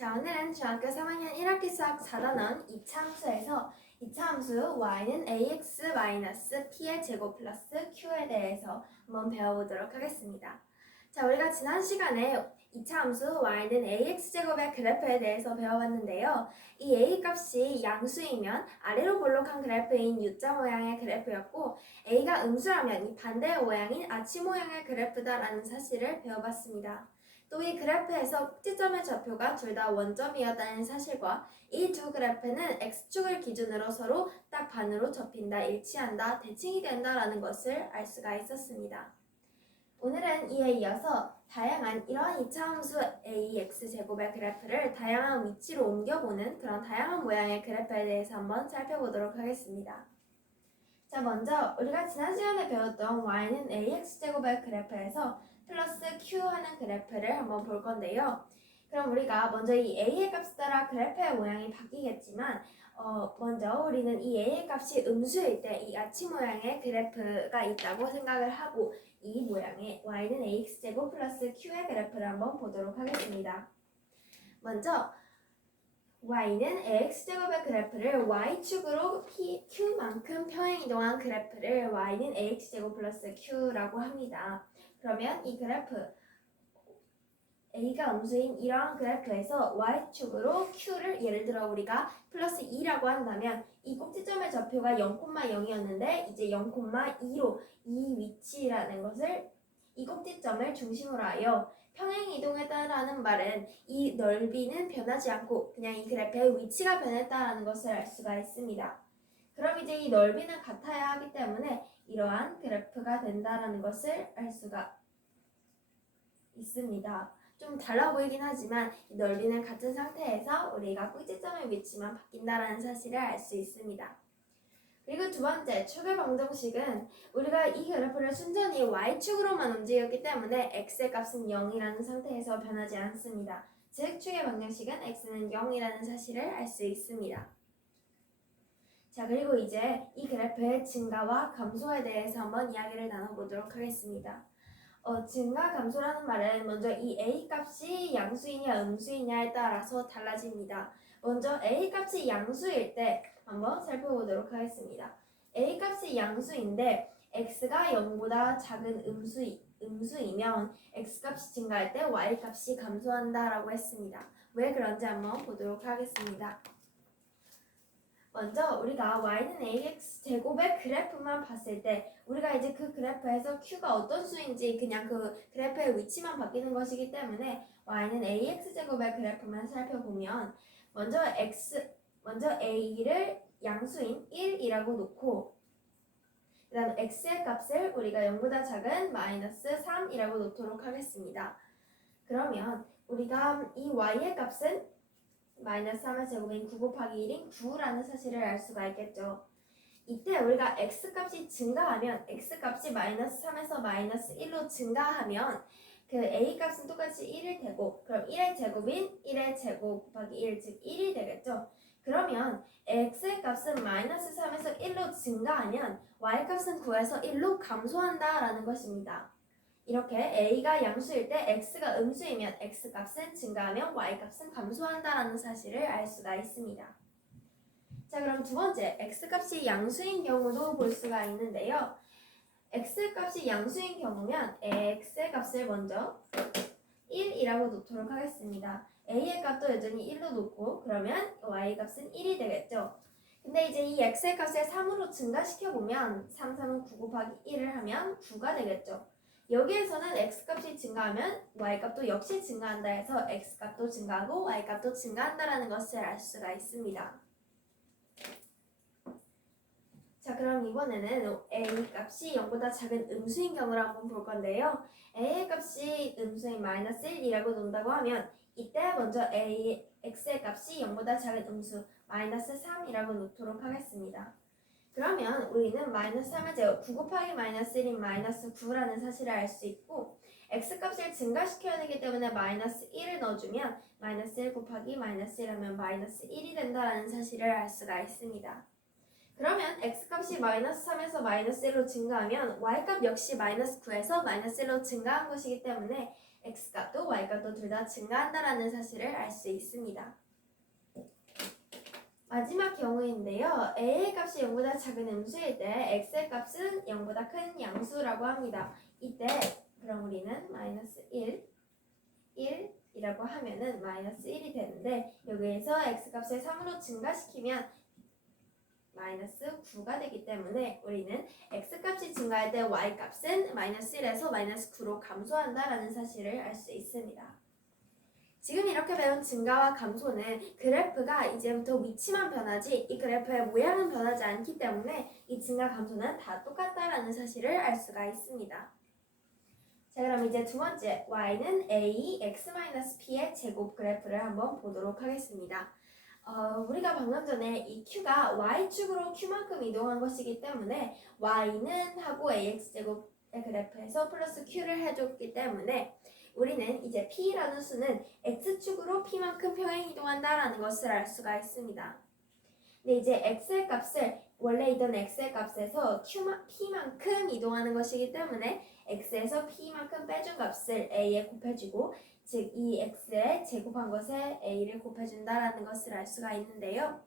자, 오늘은 중학교 3학년 1학기 수학 4단원 2차 함수에서 2차 함수 y는 ax-p의 제곱 플러스 q에 대해서 한번 배워보도록 하겠습니다. 자, 우리가 지난 시간에 2차 함수 y는 ax제곱의 그래프에 대해서 배워봤는데요. 이 a 값이 양수이면 아래로 볼록한 그래프인 U자 모양의 그래프였고 a가 음수라면 이 반대의 모양인 아치 모양의 그래프다라는 사실을 배워봤습니다. 또 이 그래프에서 꼭지점의 좌표가 둘 다 원점이었다는 사실과 이 두 그래프는 x축을 기준으로 서로 딱 반으로 접힌다, 일치한다, 대칭이 된다라는 것을 알 수가 있었습니다. 오늘은 이에 이어서 다양한 이러한 2차 함수 ax제곱의 그래프를 다양한 위치로 옮겨보는 그런 다양한 모양의 그래프에 대해서 한번 살펴보도록 하겠습니다. 자, 먼저 우리가 지난 시간에 배웠던 y는 ax제곱의 그래프에서 플러스 q 하는 그래프를 한번 볼 건데요. 그럼 우리가 먼저 이 a의 값에 따라 그래프의 모양이 바뀌겠지만 먼저 우리는 이 a의 값이 음수일 때 이 아치 모양의 그래프가 있다고 생각을 하고 이 모양의 y는 ax제곱 플러스 q의 그래프를 한번 보도록 하겠습니다. 먼저 y는 ax제곱의 그래프를 y축으로 q만큼 평행이동한 그래프를 y는 ax제곱 플러스 q라고 합니다. 그러면 이 그래프 a가 음수인 이러한 그래프에서 y축으로 q를 예를 들어 우리가 플러스 2라고 한다면 이 꼭지점의 좌표가 0,0이었는데 이제 0,2로 이 위치라는 것을 이 꼭지점을 중심으로 하여 평행 이동했다라는 말은 이 넓이는 변하지 않고 그냥 이 그래프의 위치가 변했다라는 것을 알 수가 있습니다. 그럼 이제 이 넓이는 같아야 하기 때문에 이러한 그래프가 된다라는 것을 알 수가 있습니다. 좀 달라 보이긴 하지만 이 넓이는 같은 상태에서 우리가 꼭지점의 위치만 바뀐다라는 사실을 알 수 있습니다. 그리고 두 번째, 축의 방정식은 우리가 이 그래프를 순전히 y축으로만 움직였기 때문에 x의 값은 0이라는 상태에서 변하지 않습니다. 즉, 축의 방정식은 x는 0이라는 사실을 알 수 있습니다. 자, 그리고 이제 이 그래프의 증가와 감소에 대해서 한번 이야기를 나눠보도록 하겠습니다. 증가 감소라는 말은 먼저 이 a 값이 양수이냐 음수이냐에 따라서 달라집니다. 먼저 a 값이 양수일 때 한번 살펴보도록 하겠습니다. a 값이 양수인데 x가 0보다 작은 음수이면 x 값이 증가할 때 y 값이 감소한다라고 했습니다. 왜 그런지 한번 보도록 하겠습니다. 먼저 우리가 y는 ax 제곱의 그래프만 봤을 때 우리가 이제 그 그래프에서 q가 어떤 수인지 그냥 그 그래프의 위치만 바뀌는 것이기 때문에 y는 ax 제곱의 그래프만 살펴보면 먼저 a를 양수인 1이라고 놓고 그 다음 x의 값을 우리가 0보다 작은 마이너스 3이라고 놓도록 하겠습니다. 그러면 우리가 이 y의 값은 마이너스 3의 제곱인 9 곱하기 1인 9라는 사실을 알 수가 있겠죠. 이때 우리가 x값이 증가하면 x값이 마이너스 3에서 마이너스 1로 증가하면 그 a값은 똑같이 1일 테고 그럼 1의 제곱인 1의 제곱 곱하기 1 즉 1이 되겠죠. 그러면 x의 값은 마이너스 3에서 1로 증가하면 y값은 9에서 1로 감소한다라는 것입니다. 이렇게 a가 양수일 때 x가 음수이면 x값은 증가하면 y값은 감소한다라는 사실을 알 수가 있습니다. 자, 그럼 두 번째, x값이 양수인 경우도 볼 수가 있는데요. x값이 양수인 경우면 x의 값을 먼저 1이라고 놓도록 하겠습니다. a의 값도 여전히 1로 놓고 그러면 y값은 1이 되겠죠. 근데 이제 이 x의 값을 3으로 증가시켜보면 3, 3은 9 곱하기 1을 하면 9가 되겠죠. 여기에서는 x값이 증가하면 y값도 역시 증가한다 해서 x값도 증가하고 y값도 증가한다라는 것을 알 수가 있습니다. 자, 그럼 이번에는 a 값이 0보다 작은 음수인 경우를 한번 볼 건데요. a의 값이 음수인 마이너스 1이라고 놓는다고 하면 이때 먼저 x의 값이 0보다 작은 음수 마이너스 3이라고 놓도록 하겠습니다. 그러면 우리는 마이너스 3의 제곱 9 곱하기 마이너스 1인 마이너스 9라는 사실을 알 수 있고 x값을 증가시켜야 되기 때문에 마이너스 1을 넣어주면 마이너스 1 곱하기 마이너스 1하면 마이너스 1이 된다는 사실을 알 수가 있습니다. 그러면 x값이 마이너스 3에서 마이너스 1로 증가하면 y값 역시 마이너스 9에서 마이너스 1로 증가한 것이기 때문에 x값도 y값도 둘 다 증가한다라는 사실을 알 수 있습니다. 마지막 경우인데요. a의 값이 0보다 작은 음수일 때 x의 값은 0보다 큰 양수라고 합니다. 이때 그럼 우리는 마이너스 1이라고 하면은 마이너스 1이 되는데 여기에서 x값을 3으로 증가시키면 마이너스 9가 되기 때문에 우리는 x값이 증가할 때 y값은 마이너스 1에서 마이너스 9로 감소한다라는 사실을 알 수 있습니다. 지금 이렇게 배운 증가와 감소는 그래프가 이제부터 위치만 변하지 이 그래프의 모양은 변하지 않기 때문에 이 증가 감소는 다 똑같다라는 사실을 알 수가 있습니다. 자, 그럼 이제 두 번째 y는 a x-p의 제곱 그래프를 한번 보도록 하겠습니다. 우리가 방금 전에 이 q가 y축으로 q만큼 이동한 것이기 때문에 y는 하고 ax제곱의 그래프에서 플러스 q를 해줬기 때문에 우리는 이제 p라는 수는 x축으로 p만큼 평행 이동한다라는 것을 알 수가 있습니다. 근데 이제 x의 값을 원래 있던 x의 값에서 p만큼 이동하는 것이기 때문에 x에서 p만큼 빼준 값을 a에 곱해주고 즉 이 x에 제곱한 것에 a를 곱해준다라는 것을 알 수가 있는데요.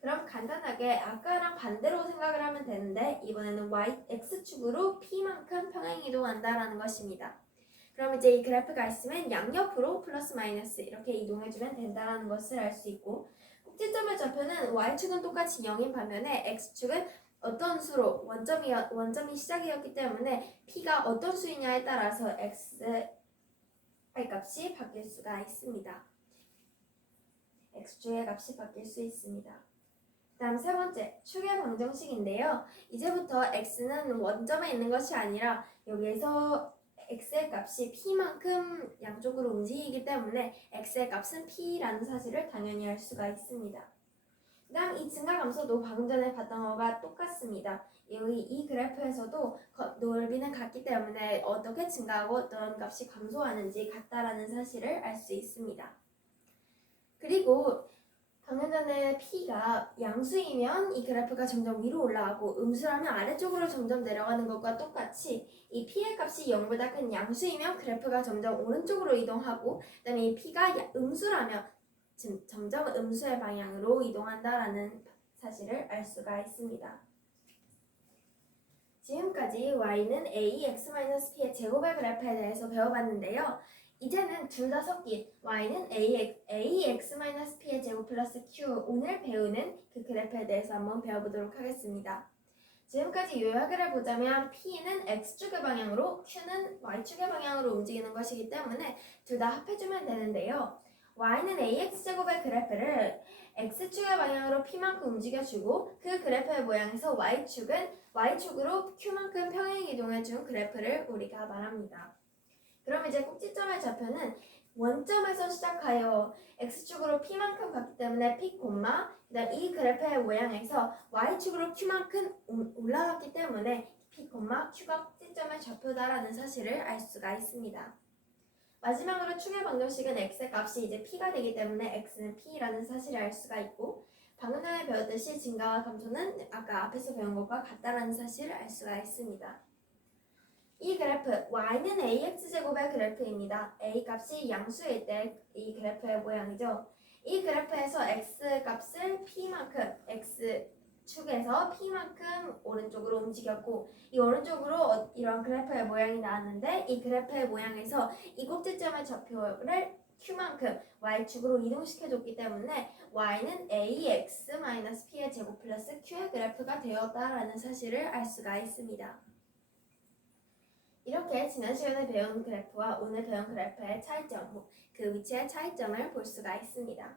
그럼 간단하게 아까랑 반대로 생각을 하면 되는데 이번에는 x축으로 p만큼 평행 이동한다라는 것입니다. 그럼 이제 이 그래프가 있으면 양옆으로 플러스 마이너스 이렇게 이동해주면 된다라는 것을 알 수 있고 꼭지점의 좌표는 y축은 똑같이 0인 반면에 x축은 어떤 수로 원점이 시작이었기 때문에 p가 어떤 수이냐에 따라서 x의 값이 바뀔 수가 있습니다. x축의 값이 바뀔 수 있습니다. 다음 세 번째, 축의 방정식인데요. 이제부터 x는 원점에 있는 것이 아니라 여기에서 x의 값이 p만큼 양쪽으로 움직이기 때문에 x의 값은 p라는 사실을 당연히 알 수가 있습니다. 그다음 이 증가 감소도 방금 전에 봤던 거가 똑같습니다. 여기 이 그래프에서도 넓이는 같기 때문에 어떻게 증가하고 어떤 값이 감소하는지 같다라는 사실을 알 수 있습니다. 그리고 방금 전에 p가 양수이면 이 그래프가 점점 위로 올라가고 음수라면 아래쪽으로 점점 내려가는 것과 똑같이 이 p의 값이 0보다 큰 양수이면 그래프가 점점 오른쪽으로 이동하고 그다음에 이 p가 음수라면 점점 음수의 방향으로 이동한다라는 사실을 알 수가 있습니다. 지금까지 y는 a x-p의 제곱의 그래프에 대해서 배워봤는데요. 이제는 둘 다 섞인 y는 ax-p의 제곱 플러스 q 오늘 배우는 그 그래프에 대해서 한번 배워보도록 하겠습니다. 지금까지 요약을 해보자면 p는 x축의 방향으로 q는 y축의 방향으로 움직이는 것이기 때문에 둘 다 합해주면 되는데요. y는 ax제곱의 그래프를 x축의 방향으로 p만큼 움직여주고 그 그래프의 모양에서 y축으로 q만큼 평행 이동해준 그래프를 우리가 말합니다. 그럼 이제 꼭지점의 좌표는 원점에서 시작하여 x축으로 p만큼 갔기 때문에 p, 그다음 이 그래프의 모양에서 y축으로 q만큼 올라갔기 때문에 p, q가 꼭지점의 좌표다라는 사실을 알 수가 있습니다. 마지막으로 축의 방정식은 x의 값이 이제 p가 되기 때문에 x는 p라는 사실을 알 수가 있고 방금 전에 배웠듯이 증가와 감소는 아까 앞에서 배운 것과 같다라는 사실을 알 수가 있습니다. 이 그래프 y는 ax제곱의 그래프입니다. a 값이 양수일 때 이 그래프의 모양이죠. 이 그래프에서 x값을 p만큼 x축에서 p만큼 오른쪽으로 움직였고 이 오른쪽으로 이런 그래프의 모양이 나왔는데 이 그래프의 모양에서 이 꼭지점의 좌표를 q만큼 y축으로 이동시켜줬기 때문에 y는 ax-p의 제곱 플러스 q의 그래프가 되었다라는 사실을 알 수가 있습니다. 이렇게 지난 시간에 배운 그래프와 오늘 배운 그래프의 차이점, 그 위치의 차이점을 볼 수가 있습니다.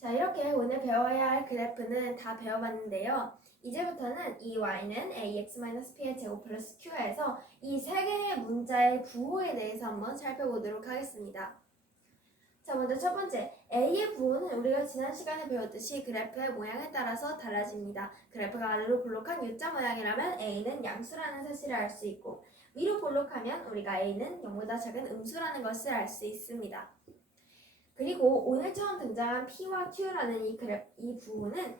자, 이렇게 오늘 배워야 할 그래프는 다 배워봤는데요. 이제부터는 이 y는 ax-p의 제곱 플러스 q에서 이 세 개의 문자의 부호에 대해서 한번 살펴보도록 하겠습니다. 자, 먼저 첫 번째, a의 부호는 우리가 지난 시간에 배웠듯이 그래프의 모양에 따라서 달라집니다. 그래프가 아래로 볼록한 U자 모양이라면 a는 양수라는 사실을 알 수 있고 위로 볼록하면 우리가 a는 0보다 작은 음수라는 것을 알 수 있습니다. 그리고 오늘 처음 등장한 p와 q라는 이 부호는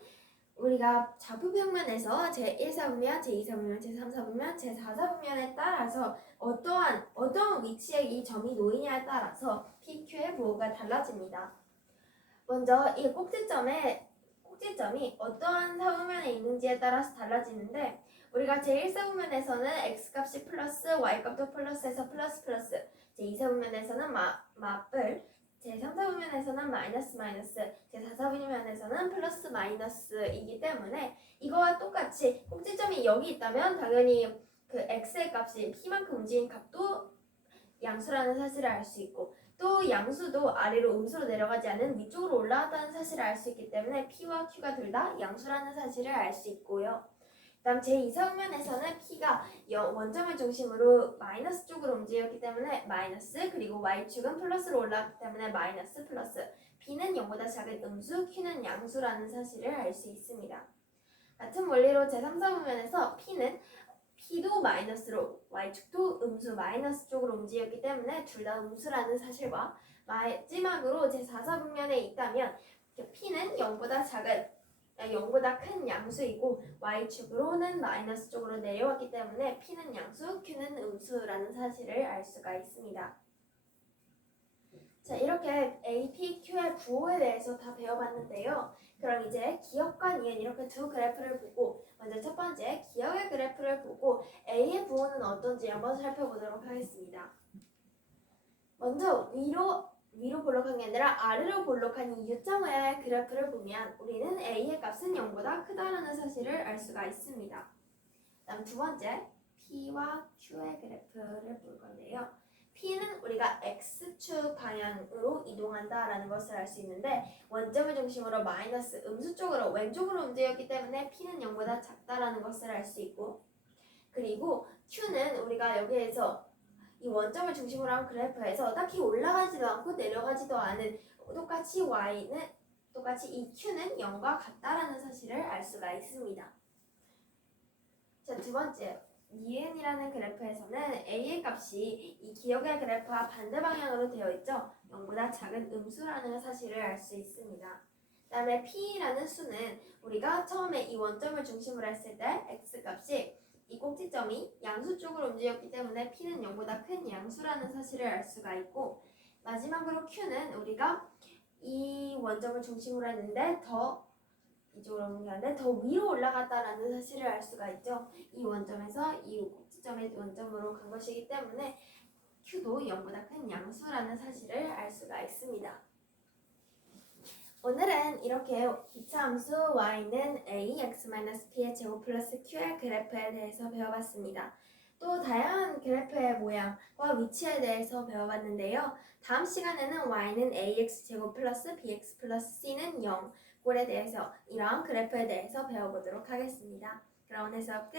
우리가 좌표평면에서 제1사분면, 제2사분면, 제3사분면, 제4사분면에 따라서 어떠한 위치에 이 점이 놓이냐에 따라서 PQ의 부호가 달라집니다. 먼저 이 꼭지점이 어떠한 사분면에 있는지에 따라서 달라지는데 우리가 제1사분면에서는 x값이 플러스 y값도 플러스에서 플러스 제2사분면에서는 마플 제3사분면에서는 마이너스 제4사분면에서는 플러스 마이너스이기 때문에 이거와 똑같이 꼭지점이 여기 있다면 당연히 그 x의 값이 p만큼 움직인 값도 양수라는 사실을 알 수 있고 또 양수도 아래로 음수로 내려가지 않은 위쪽으로 올라갔다는 사실을 알 수 있기 때문에 p와 q가 둘 다 양수라는 사실을 알 수 있고요. 다음 제2사분면에서는 p가 원점을 중심으로 마이너스 쪽으로 움직였기 때문에 마이너스 그리고 y축은 플러스로 올라갔기 때문에 마이너스 플러스 p는 0보다 작은 음수 q는 양수라는 사실을 알 수 있습니다. 같은 원리로 제3사분면에서 p도 마이너스로 y축도 음수 마이너스 쪽으로 움직였기 때문에 둘 다 음수라는 사실과 마지막으로 제4사분면에 있다면 p는 0보다 큰 양수이고 y축으로는 마이너스 쪽으로 내려왔기 때문에 p는 양수, q는 음수라는 사실을 알 수가 있습니다. 자, 이렇게 A, P, Q의 부호에 대해서 다 배워봤는데요. 그럼 이제 기역과 니은 이렇게 두 그래프를 보고 먼저 첫 번째 기역의 그래프를 보고 A의 부호는 어떤지 한번 살펴보도록 하겠습니다. 먼저 위로 볼록한 게 아니라 아래로 볼록한 이 U자 모양의 그래프를 보면 우리는 A의 값은 0보다 크다라는 사실을 알 수가 있습니다. 다음 두 번째 P와 Q의 그래프를 볼 건데요. P는 우리가 X축 방향으로 이동한다라는 것을 알 수 있는데 원점을 중심으로 마이너스 음수 쪽으로 왼쪽으로 움직였기 때문에 P는 0보다 작다라는 것을 알 수 있고 그리고 Q는 우리가 여기에서 이 원점을 중심으로 한 그래프에서 딱히 올라가지도 않고 내려가지도 않은 똑같이 이 Q는 0과 같다라는 사실을 알 수가 있습니다. 자, 두 번째 니은이라는 그래프에서는 A의 값이 이 기역의 그래프와 반대 방향으로 되어 있죠. 0보다 작은 음수라는 사실을 알 수 있습니다. 그 다음에 P라는 수는 우리가 처음에 이 원점을 중심으로 했을 때 X값이 이 꼭지점이 양수 쪽으로 움직였기 때문에 P는 0보다 큰 양수라는 사실을 알 수가 있고 마지막으로 Q는 우리가 이 원점을 중심으로 했는데 이쪽으로 옮겼는데 더 위로 올라갔다라는 사실을 알 수가 있죠. 이 원점에서 이 꼭지점의 원점으로 간 것이기 때문에 Q도 0보다 큰 양수라는 사실을 알 수가 있습니다. 오늘은 이렇게 이차함수 y는 ax-p의 제곱 플러스 q의 그래프에 대해서 배워봤습니다. 또 다양한 그래프의 모양과 위치에 대해서 배워봤는데요. 다음 시간에는 y는 ax 제곱 플러스 bx 플러스 c는 0 꼴에 대해서 이러한 그래프에 대해서 배워보도록 하겠습니다. 그럼 오늘 수업 끝!